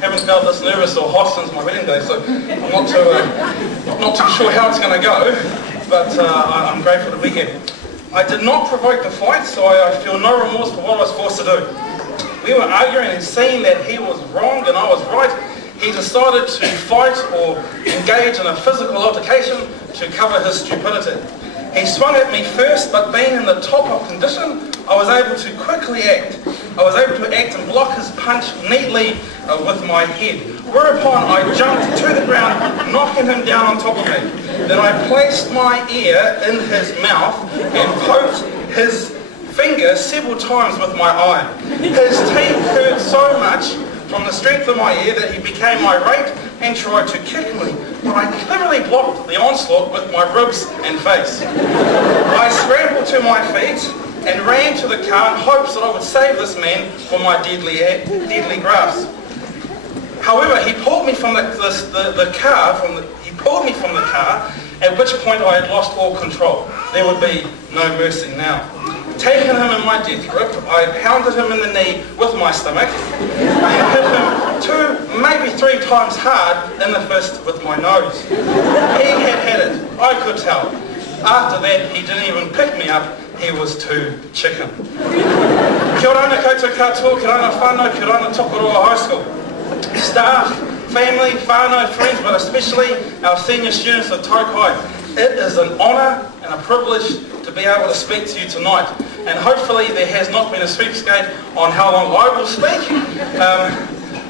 haven't felt this nervous or hot since my wedding day, so I'm not too sure how it's going to go, but I'm grateful to be here. I did not provoke the fight, so I feel no remorse for what I was forced to do. We were arguing and seeing that he was wrong and I was right. He decided to fight or engage in a physical altercation to cover his stupidity. He swung at me first, but being in the top of condition, I was able to quickly act. I was able to act and block his punch neatly with my head. Whereupon I jumped to the ground, knocking him down on top of me. Then I placed my ear in his mouth and poked his finger several times with my eye. His teeth hurt so much from the strength of my ear that he became irate and tried to kick me, but I cleverly blocked the onslaught with my ribs and face. I scrambled to my feet and ran to the car in hopes that I would save this man from my deadly grasp. However, he pulled me from the car, at which point I had lost all control. There would be no mercy now. Taking him in my death grip, I pounded him in the knee with my stomach and hit him 2, maybe 3 times hard in the fist with my nose. He had it, I could tell. After that, he didn't even pick me up, he was too chicken. Kia ora koutou katoa, kia ora whānau, kia ora Tokoroa High School. Staff, family, whānau, friends, but especially our senior students of Tokai. It is an honour and a privilege to be able to speak to you tonight. And hopefully there has not been a sweepskate on how long I will speak.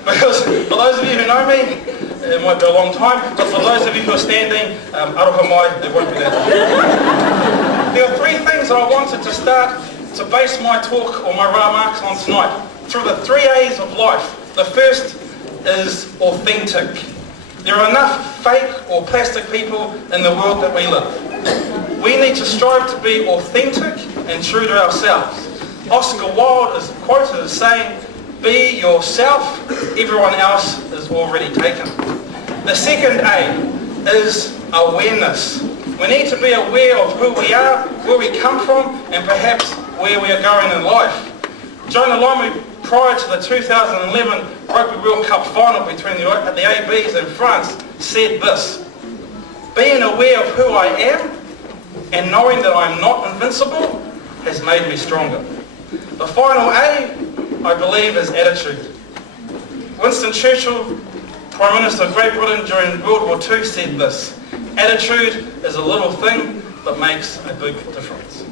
Because for those of you who know me, it might be a long time, but for those of you who are standing, aroha mai, it won't be that long. There are 3 things that I wanted to start to base my talk or my remarks on tonight. Through the 3 A's of life. The first is authentic. There are enough fake or plastic people in the world that we live. We need to strive to be authentic and true to ourselves. Oscar Wilde is quoted as saying, "Be yourself, everyone else is already taken." The second A is awareness. We need to be aware of who we are, where we come from, and perhaps where we are going in life. Jonah Lomu, prior to the 2011 Rugby World Cup final between the ABs and France, said this: "Being aware of who I am and knowing that I'm not invincible has made me stronger." The final A, I believe, is attitude. Winston Churchill, Prime Minister of Great Britain during World War II, said this: "Attitude is a little thing that makes a big difference."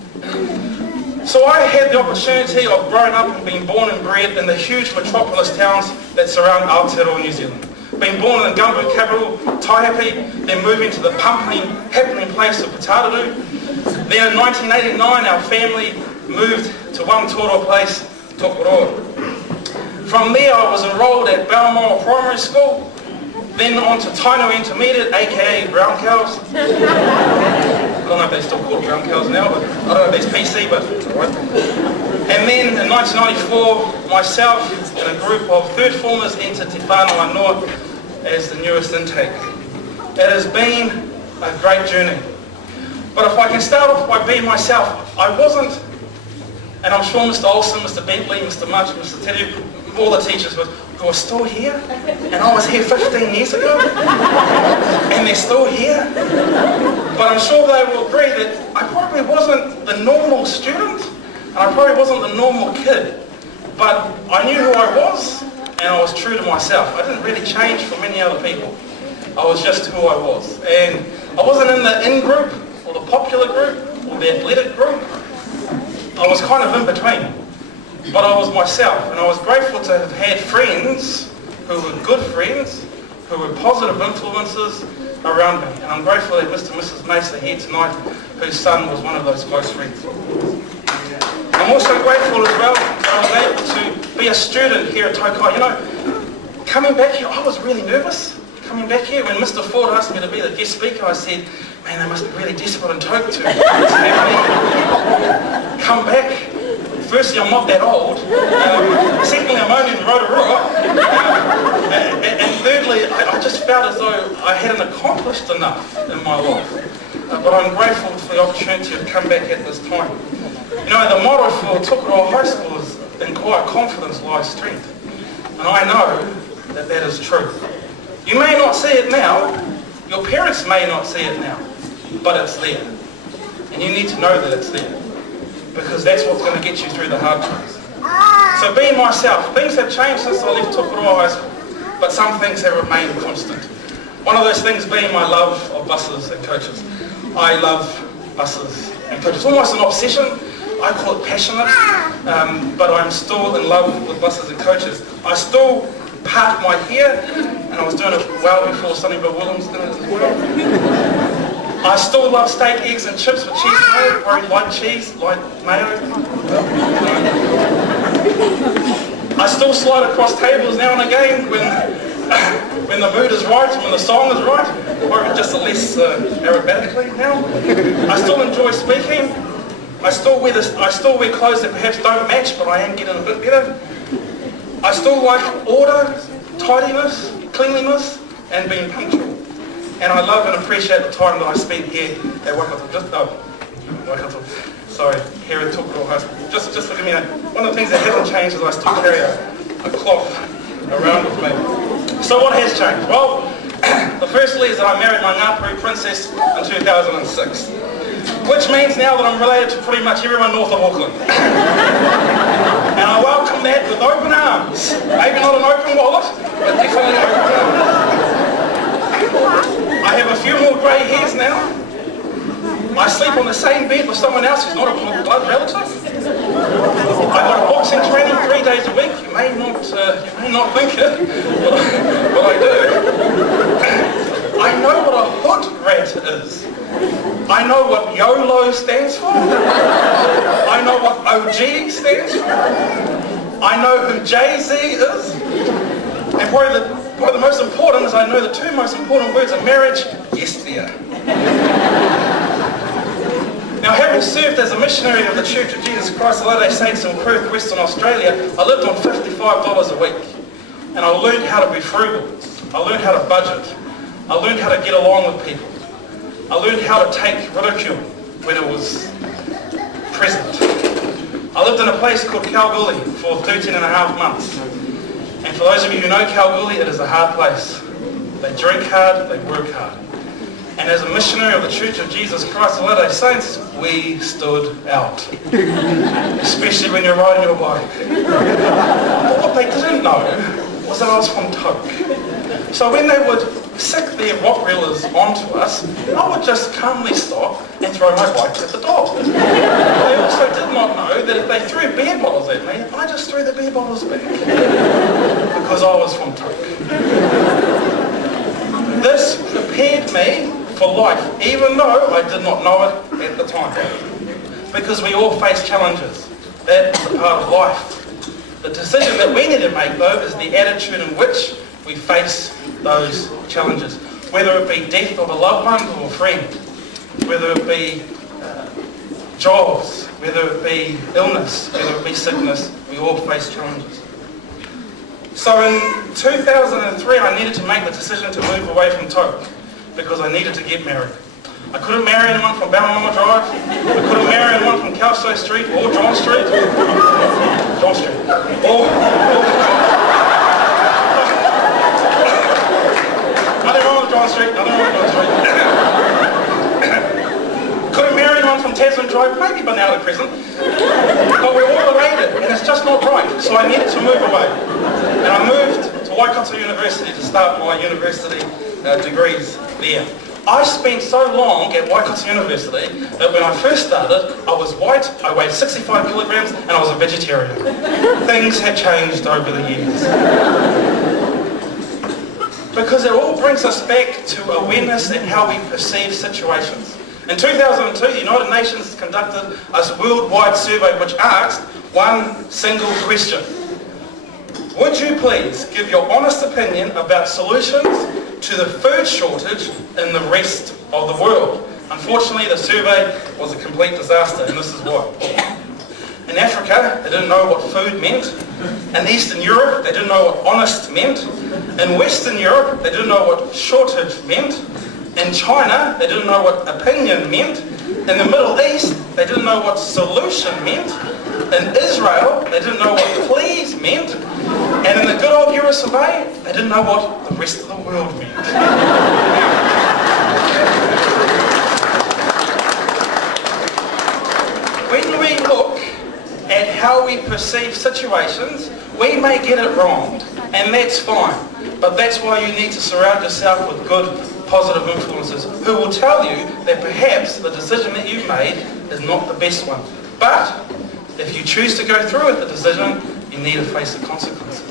So I had the opportunity of growing up and being born and bred in the huge metropolis towns that surround Aotearoa, New Zealand. Being born in the gumbo capital, Taihape, then moving to the happening place of Putaruru. Then in 1989 our family moved to one toro place, Tokoroa. From there I was enrolled at Balmoral Primary School, then on to Taino Intermediate, aka Brown Cows. I don't know if they still call it Brown Cows now, but I don't know if it's PC, but right. And then in 1994, myself and a group of third formers entered Te Whānau Noa as the newest intake. It has been a great journey. But if I can start off by being myself, I wasn't, and I'm sure Mr. Olsen, Mr. Bentley, Mr. Much, Mr. Teddy, all the teachers were still here, and I was here 15 years ago, and they're still here. But I'm sure they will agree that I probably wasn't the normal student, and I probably wasn't the normal kid, but I knew who I was, and I was true to myself. I didn't really change from many other people. I was just who I was. And I wasn't in the in group, or the popular group, or the athletic group. I was kind of in between. But I was myself, and I was grateful to have had friends who were good friends, who were positive influences around me. And I'm grateful that Mr. and Mrs. Mace are here tonight, whose son was one of those close friends. I'm also grateful as well that I was able to be a student here at Tokai. You know, coming back here, I was really nervous. Coming back here, when Mr. Ford asked me to be the guest speaker, I said, man, they must be really desperate in Tokai to have me come back. Firstly, I'm not that old. Secondly, I'm only in Rotorua. And thirdly, I just felt as though I hadn't accomplished enough in my life. But I'm grateful for the opportunity to come back at this time. You know, the motto for Tokoroa High School is, in quiet confidence lies strength. And I know that that is true. You may not see it now, your parents may not see it now, but it's there. And you need to know that it's there, because that's what's going to get you through the hard times. So being myself, things have changed since I left Tokoroa High School, but some things have remained constant. One of those things being my love of buses and coaches. I love buses and coaches. It's almost an obsession. I call it passionate, but I'm still in love with buses and coaches. I still part my hair, and I was doing it well before Sonny Bill Williams did it as well. I still love steak, eggs and chips with cheese mayo. I like cheese, like mayo. I still slide across tables now and again when the mood is right and when the song is right, or just a less aerobatically now. I still enjoy speaking. I still wear clothes that perhaps don't match, but I am getting a bit better. I still like order, tidiness, cleanliness, and being punctual. And I love and appreciate the time that I spent here at here at Tokoroa High School. Just forgive me, one of the things that hasn't changed is I still carry a cloth around with me. So what has changed? Well, the firstly is that I married my Ngāpuhi princess in 2006, which means now that I'm related to pretty much everyone north of Auckland. And I welcome that with open arms. Maybe not an open wallet, but definitely open arms. I have a few more grey hairs now. I sleep on the same bed with someone else who's not a blood relative. I got a boxing training 3 days a week. You may not think it, but I do. I know what a hood rat is. I know what YOLO stands for. I know what OG stands for. I know who Jay-Z is. And probably the most important is I know the two most important words of marriage, yes dear. Now, having served as a missionary of the Church of Jesus Christ of Latter-day Saints in Perth, Western Australia, I lived on $55 a week. And I learned how to be frugal. I learned how to budget. I learned how to get along with people. I learned how to take ridicule when it was present. I lived in a place called Kalgoorlie for 13 and a half months. And for those of you who know Kalgoorlie, it is a hard place. They drink hard, they work hard. And as a missionary of the Church of Jesus Christ of Latter-day Saints, we stood out. Especially when you're riding your bike. But what they didn't know was that I was from Toke. So when they would sick their rock reelers onto us, I would just calmly stop and throw my bike at the dog. They also did not know that if they threw beer bottles at me, I just threw the beer bottles back. Because I was from Toke. This prepared me for life, even though I did not know it at the time. Because we all face challenges. That is a part of life. The decision that we need to make, though, is the attitude in which we face those challenges. Whether it be death of a loved one or a friend, whether it be jobs, whether it be illness, whether it be sickness, we all face challenges. So in 2003, I needed to make the decision to move away from Toke because I needed to get married. I couldn't marry anyone from Balmama Drive. I couldn't marry anyone from Kelso Street or John Street. John Street. Nothing wrong with John Street. Nothing wrong with John Street. Couldn't marry anyone from Tasman Drive, maybe by now at present. But we're all related, and it's just not right. So I needed to move away. And I moved to Waikato University to start my university degrees there. I spent so long at Waikato University that when I first started, I was white, I weighed 65 kilograms, and I was a vegetarian. Things have changed over the years. Because it all brings us back to awareness and how we perceive situations. In 2002, the United Nations conducted a worldwide survey which asked one single question. Would you please give your honest opinion about solutions to the food shortage in the rest of the world? Unfortunately, the survey was a complete disaster, and this is why. In Africa, they didn't know what food meant. In Eastern Europe, they didn't know what honest meant. In Western Europe, they didn't know what shortage meant. In China, they didn't know what opinion meant. In the Middle East, they didn't know what solution meant. In Israel, they didn't know what please meant. And in the good old US of A, they didn't know what the rest of the world meant. When we look at how we perceive situations, we may get it wrong, and that's fine. But that's why you need to surround yourself with good, positive influences who will tell you that perhaps the decision that you've made is not the best one. But if you choose to go through with the decision, you need to face the consequences.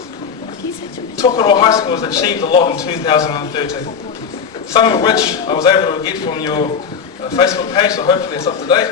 Tokoro High School has achieved a lot in 2013, some of which I was able to get from your Facebook page, so hopefully it's up to date.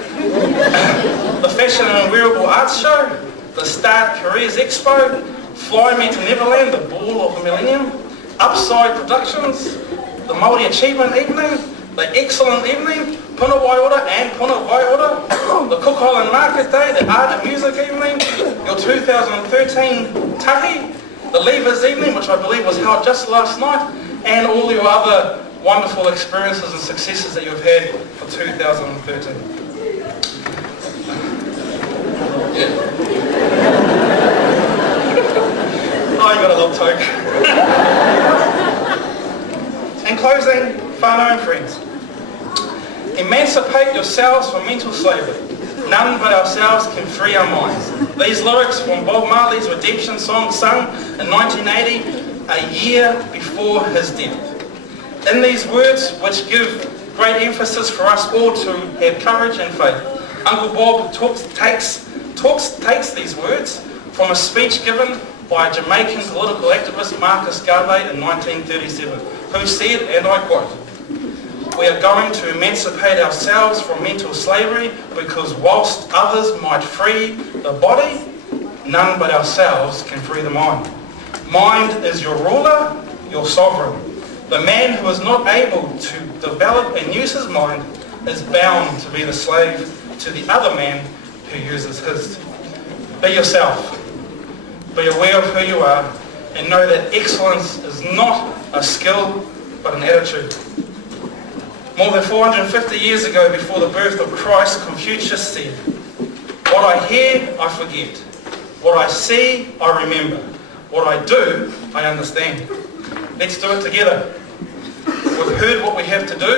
The Fashion and Wearable Arts Show, the Start Careers Expo, Fly Me to Neverland, the Ball of the Millennium, Upside Productions, the Māori Achievement Evening, the Excellent Evening, Puna Waiora and Puna Waiora, the Cook Island Market Day, the Art and Music Evening, your 2013 Tahi, the Leavers Evening, which I believe was held just last night, and all your other wonderful experiences and successes that you've had for 2013. Oh, you got a little toke. In closing, whānau and friends, emancipate yourselves from mental slavery. None but ourselves can free our minds. These lyrics from Bob Marley's Redemption song sung in 1980, a year before his death. In these words, which give great emphasis for us all to have courage and faith, Uncle Bob takes these words from a speech given by a Jamaican political activist, Marcus Garvey, in 1937, who said, and I quote, "We are going to emancipate ourselves from mental slavery because whilst others might free the body, none but ourselves can free the mind. Mind is your ruler, your sovereign. The man who is not able to develop and use his mind is bound to be the slave to the other man who uses his. Be yourself. Be aware of who you are and know that excellence is not a skill but an attitude." More than 450 years ago, before the birth of Christ, Confucius said, "What I hear, I forget. What I see, I remember. What I do, I understand." Let's do it together. We've heard what we have to do.